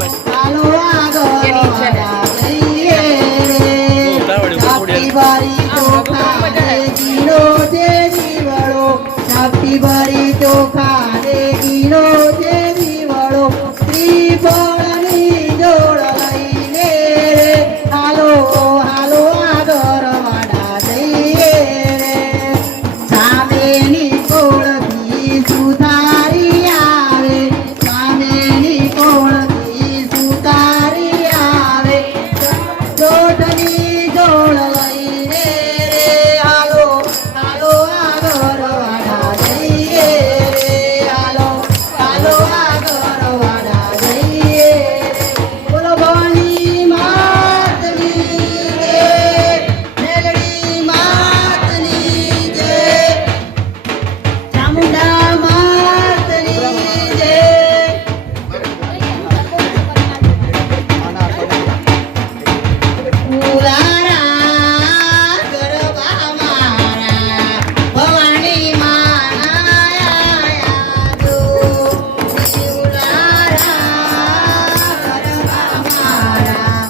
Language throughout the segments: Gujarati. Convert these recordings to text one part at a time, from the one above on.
હાલો આગળ જઈએ છાપટી ભરી ચોખા રે ગીરો છે દીવડો છાપટી ભરી ચોખા રે ગીરો છે દીવડો શ્રીફળની જોડ લઈને રે હાલો હાલો આગળ વાડા જઈએ રે સામેની કોળથી સુધારી આવે સામેની કોળથી સુધારી આવે જોડની જોડ લઈને રે હાલો હાલો આગળ વાડા જઈએ રે હાલો હાલો આગળ વાડા જઈએ રે બોલો ભવાની માતની જય મેલડી માતની જય ચામુંડા માતની જય ઉલારા ગરબા મારા ભવાની માના યાદો ઉલારા ગરબા મારા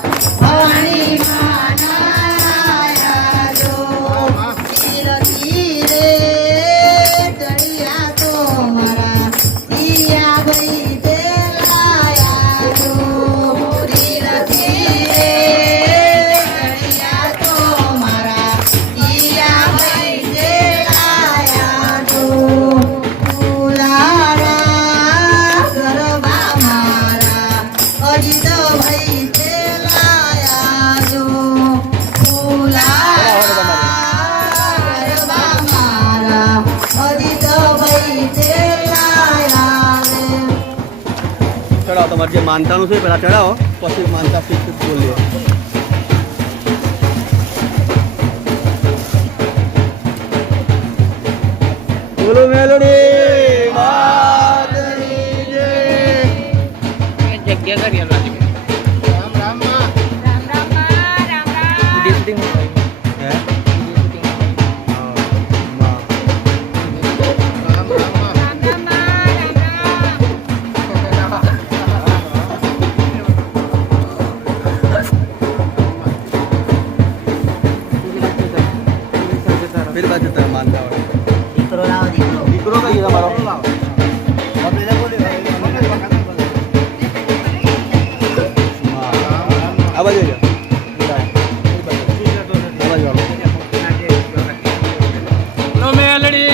ભવાની માના યાદો ધીરે ધીરે ચડિયા તો મારા ઈયા ભાઈ દેલાયા તો ધીરે ધીરે ચડિયા તો મારા ઈયા ભાઈ દેલાયા તો ઉલારા ગરબા મારા અજીત ભાઈ દેલાયા તો ઉલારા ગરબા મારા અજીત ભાઈ દેલાયા રે ચડાવો તમારે જે માનતાનું છે પેલા ચડાવો પછી માનતા શીખ બોલીએ બોલો મેલોડી માતની જય જગ્યા કરી રામ રામ માં વિડિયો શૂટિંગ હે फिर बात जता मानता हो દીકરો લાવો દીકરો દીકરો કઈ તમારો આ બાજુ જો આ બાજુ આવો. નો મેલડી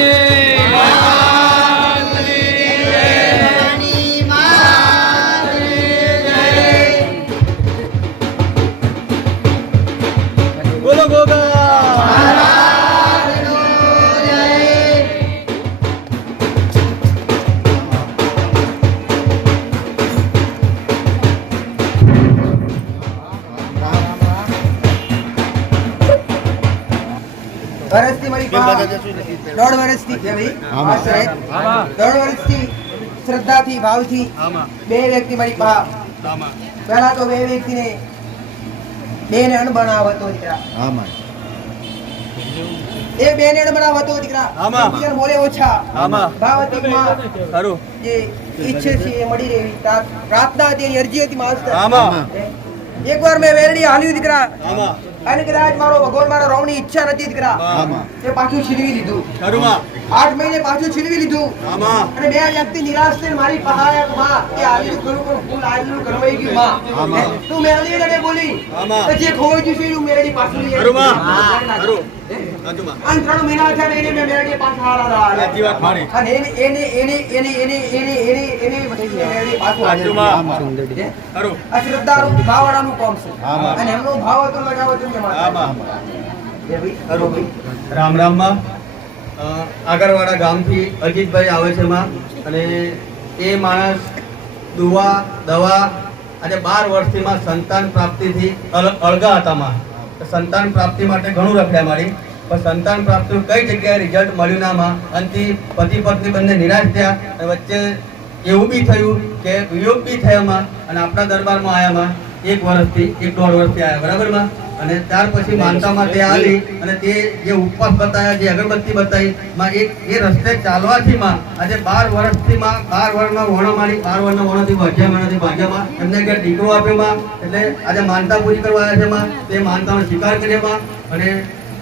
ભવાની માતની જય બોલો ગોગા મહારાજનો જય વર્ષથી મારી પાસે 1.5 વર્ષથી છે ભાઈ આ સાહેબ 1.5 વર્ષથી શ્રદ્ધાથી ભાવથી બે વ્યક્તિ મારી પાસે પહેલા તો બે વ્યક્તિને બેને અણ બનાવતો દીકરા એ બેને અણ બનાવતો દીકરા બીજાને બોલે ઓછા ભાવતી માં સારું જે ઈચ્છે છે એ મળી રહેવી પ્રાર્થના હતી એની અરજી હતી માસ્ટર એકવાર મેં વેરડી હાલ્યું દીકરા અને કદાચ મારો ભગવાન મારા રોમની ઈચ્છા નથી દીકરા એ પાછું છીનવી લીધું 8 મહિને પાછું છીનવી લીધું અને બે વ્યક્તિ નિરાશ થઈને મારી પાસે માં કે આલ્યું ખરું પણ ફૂલ આલ્યું કરવાઈ ગયું માં તું મેરડી ને બોલી તો જે ખોઈ ગયું છે એ મેરડી પાછું લઈ આવી અને 3 મહિના થયા એને મેં મેરડી પાછું હાલા અને એને મેરડી પાછું આ શ્રદ્ધાનું ભાવવાળાનું કામ છે અને એમનો ભાવ હતો લગાવો તો કે રામ રામ માં આગળવાડા ગામથી અજીતભાઈ આવે છે માં અને એ માણસ દુવા દવા અને 12 વર્ષથી માં સંતાન પ્રાપ્તિથી અળગા હતા માં સંતાન પ્રાપ્તિ માટે ઘણું રખડ્યા મારી પણ સંતાન પ્રાપ્તિનું કઈ જગ્યાએ રિઝલ્ટ મળ્યું ના માં અંતથી પતિ પત્ની બંને નિરાશ થયા અને વચ્ચે એવું બી થયું કે વિયોગ બી થયામાં અને આપણા દરબારમાં આવ્યામાં 1 વર્ષથી 1-1.5 વર્ષથી આવ્યા બરાબર માં. અને ત્યાર પછી માનતામાં તે આવી અને તે જે ઉપવાસ બતાવ્યા, જે અગરબત્તી બતાવી માં, એ રસ્તે ચાલવાથી માં આજે 12 વર્ષથી માં 12 વર્ષના વણો મારી 12 વર્ષના વણોથી ભાગ્યામાં એમને ઘેર દીકરો આપ્યો માં. એટલે આજે માનતા પૂરી કરવા આવ્યા છે માં. તે માનતાનો સ્વીકાર કરીએ માં અને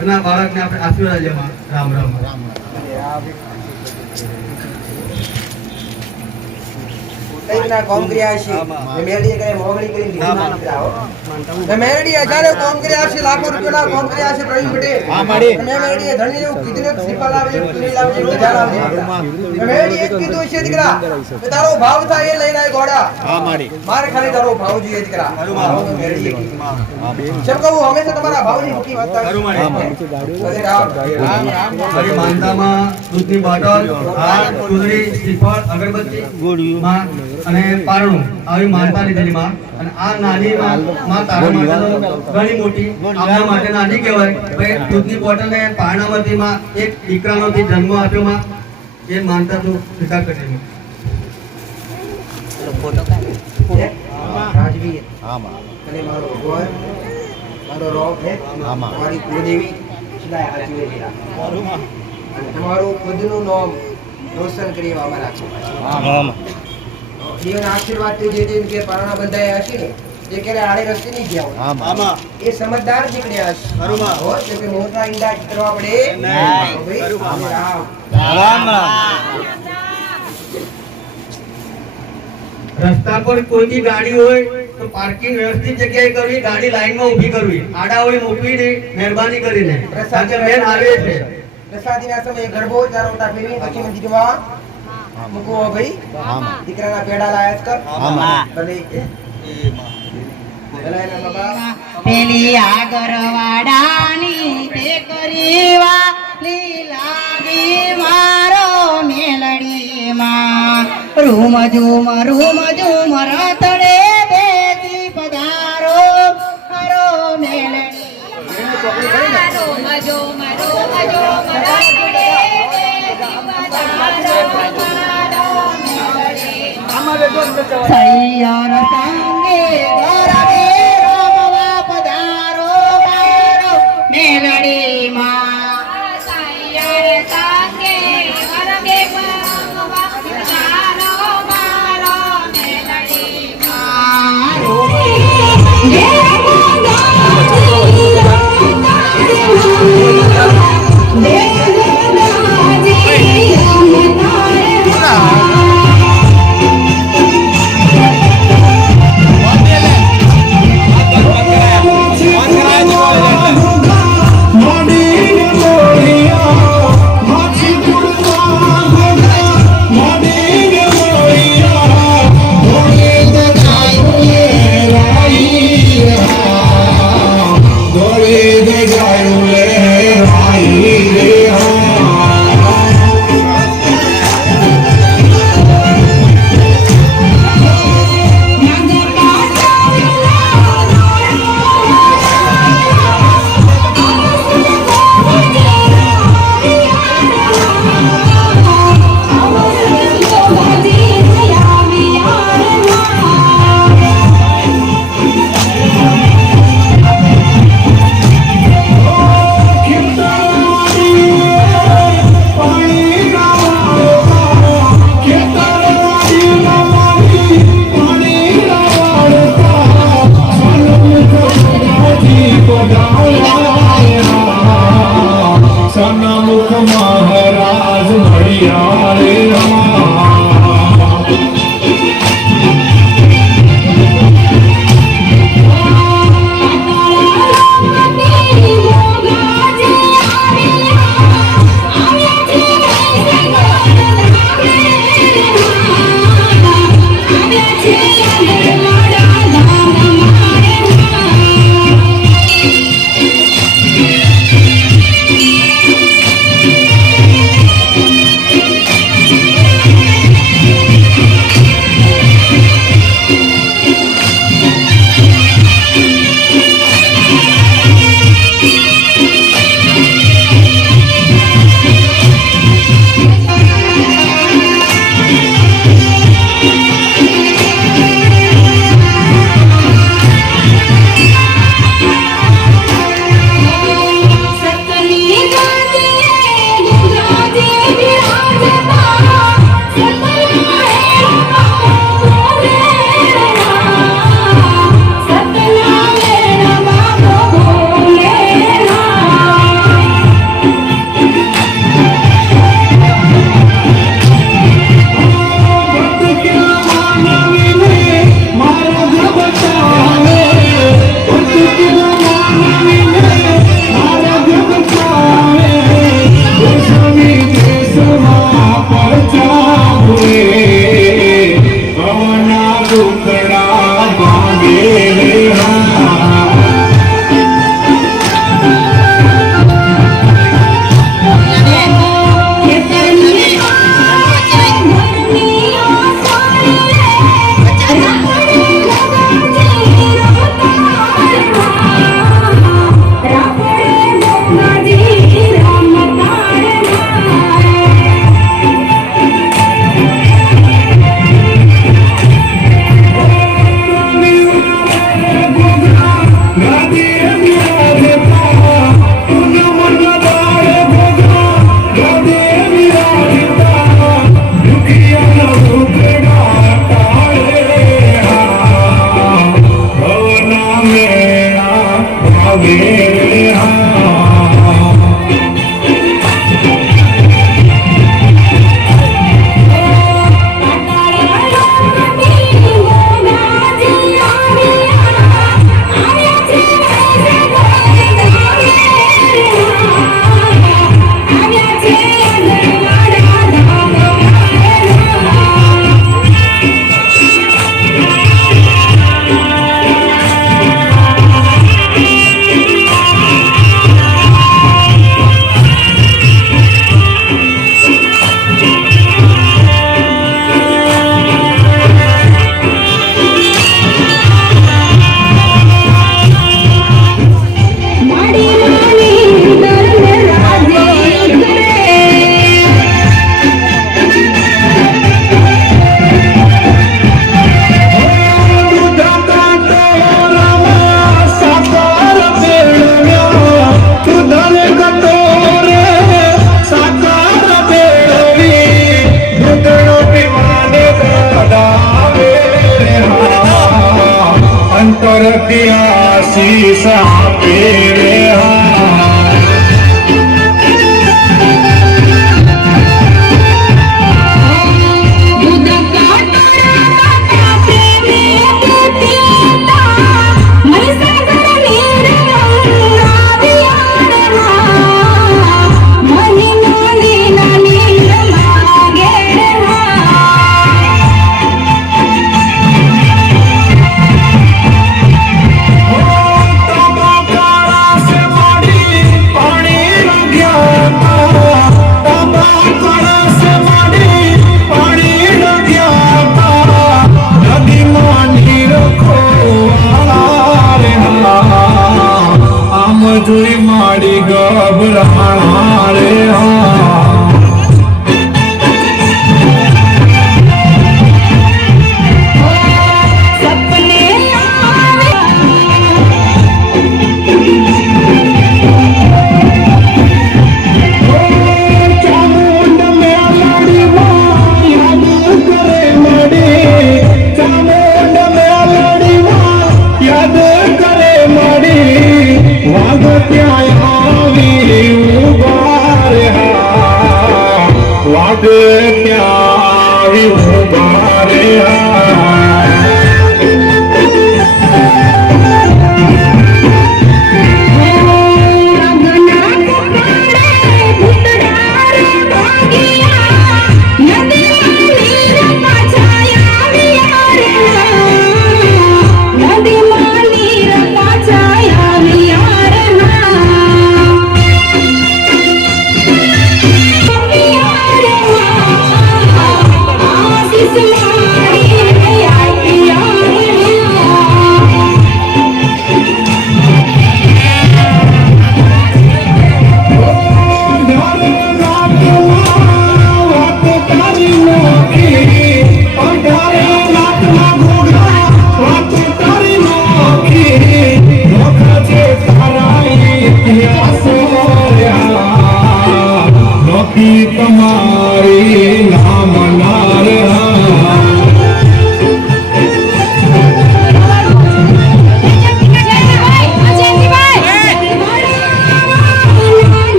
એના બાળકને આપણે આશીર્વાદ લઈએ માં. રામ રામ રામ. કઈકના કોમ કર્યા છે મેલડી કરે મોગળી કરીને દીકરા દીકરાઓ મેલડી હજારો કોમ કર્યા છે, લાખો રૂપિયાના કોમ કર્યા છે પ્રવીણ પટેલ. મેલડી ધણી જેવું કીધું ને શ્રીફળ લાવજે, તુલસી લાવજે, ગજા લાવજે. મેલડી એક કીધું છે દીકરા કે તારો ભાવ થાય એ લઈને આય ઘોડા. મારે ખાલી તારો ભાવ જોઈએ દીકરા. મેલડીએ કીધું ચમ કહું હંમેશા તમારા ભાવની મૂકી વાત થાય. માનતામાં દૂધની બોટલ, હાર, ચૂંદડી, શ્રીફળ, અગરબત્તી માં અને પારણું આવી માનતા લીધેલી માં. અને આ નાની માં તારા માટે તો ઘણી મોટી, આપણા માટે નાની કહેવાય. ભાઈ દૂધની બોટલ ને પારણામાંથી માં એક દીકરાનો જન્મ આપ્યો માં. એ માનતા તું સ્વીકાર કરી. રાજવીર અને મારો ગોર, મારો રોગ હે, મારી કુળદેવી સદાય હાચવી રહ્યા. અને તમારું ખુદનું નામ રોશન કરી એવા અમારા છો. જીવન આશીર્વાદ થી જે દિન કે પારણા બંધાયા હશે ને એ ક્યારે આડે રસ્તે નહીં ગયા હોય. એ સમજદાર નીકળ્યા હશે. હોય તો કે મોટા ઈંડા કરવા પડે નહીં. રસ્તા પર કોઈ બી ગાડી હોય તો પાર્કિંગ વ્યવસ્થિત જગ્યાએ કરવી, ગાડી લાઈનમાં ઊભી કરવી, આડાવડી મૂકવી નહીં મહેરબાની કરીને. સાચે મેન આવે છે પ્રસાદીના સમયે ગરબો ચારો ઓટા ફેરવી પછી મંદિરમાં મૂકવો ભાઈ. દીકરાના પેડા લાયક કર ભલે ભલાયના બાબા. પેલી આગરવાડાની તે કરીવા લીલાવી મારો મેલડીમાં રૂમ ઝુમ રતડે બેસી પધારો મારો મેલડી. રૂમ ઝુમ રતડે બેસી પધારો મારો મેલડી. સૈયર સંગે ગરબે રમવા પધારો મારો મેલડીમાં. સૈયર સંગે ગરબે રમવા પધારો મારો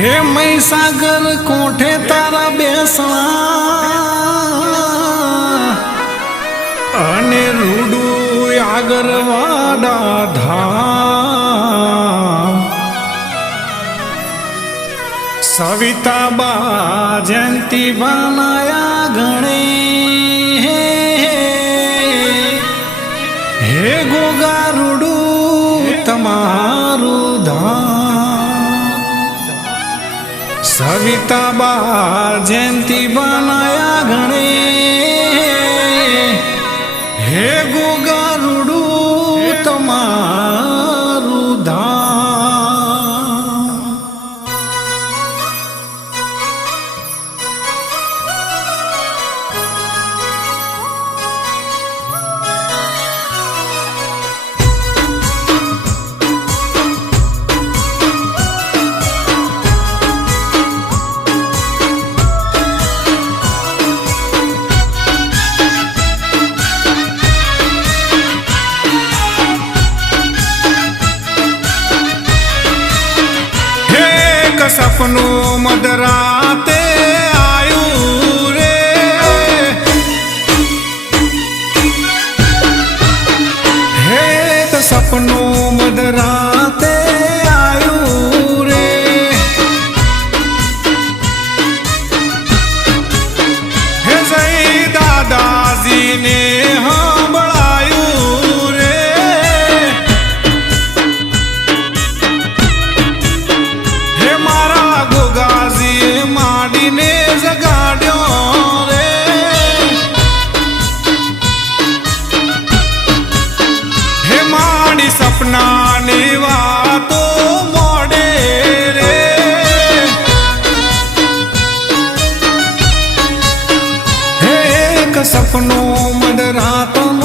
હે મહીસાગર કોઠે તારા બેસણા અને રૂડું આગરવાડા ધામ સવિતાબા જયંતી બનાયા ગણે હે ગોગા રૂડું તમારું ધામ સવિતાબા જયંતી બનાયા ગણે હે ગોગા રૂડું તમારું ધામ સપનું મધરાતે આયું રે હે સપનું મધરાતે આયું રે હે જઈ દાદાજીને સાંભળાયું રે માંડીને જગાડ્યો રે હે માડી સપનાની વાતો મોડે રે હે એક સપનું મધરાતનું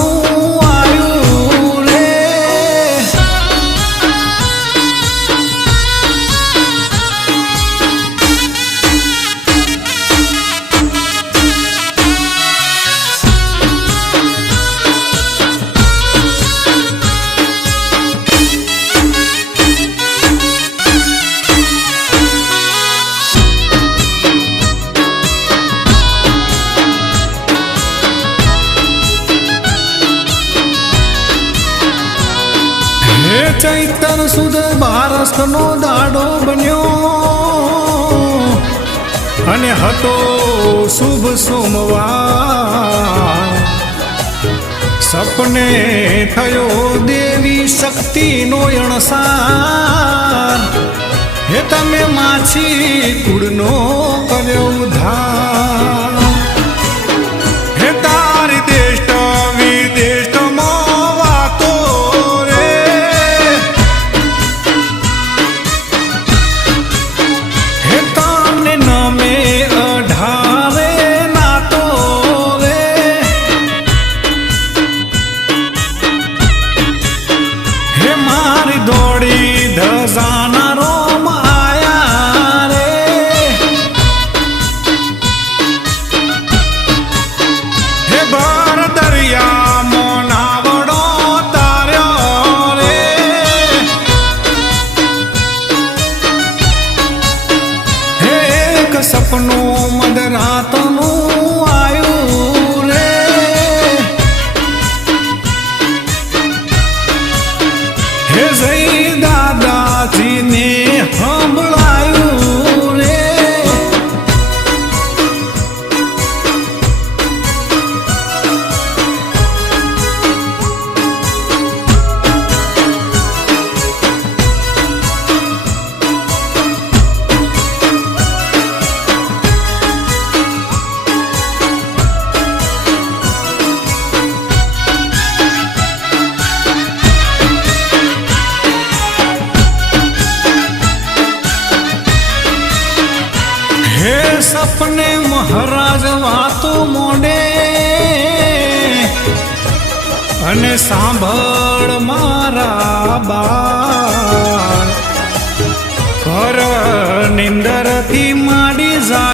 આવ્યું રે ચૈતર સુદ બારસનો દાડો બન્યો અને હતો શુભ સોમવાર સપને થયો દેવી શક્તિનો અણસાર હે તમે માછી કુળનો કર્યો ઉદ્ધાર હે તારી દેશ વિદેશ સપનું મધરાતનું આવ્યું રે હે જઈ દાદાજીને સાંભળાયું રે સપને મહારાજ વાતો મોડે અને સાંભળ મારા બાળ પર નિંદરથી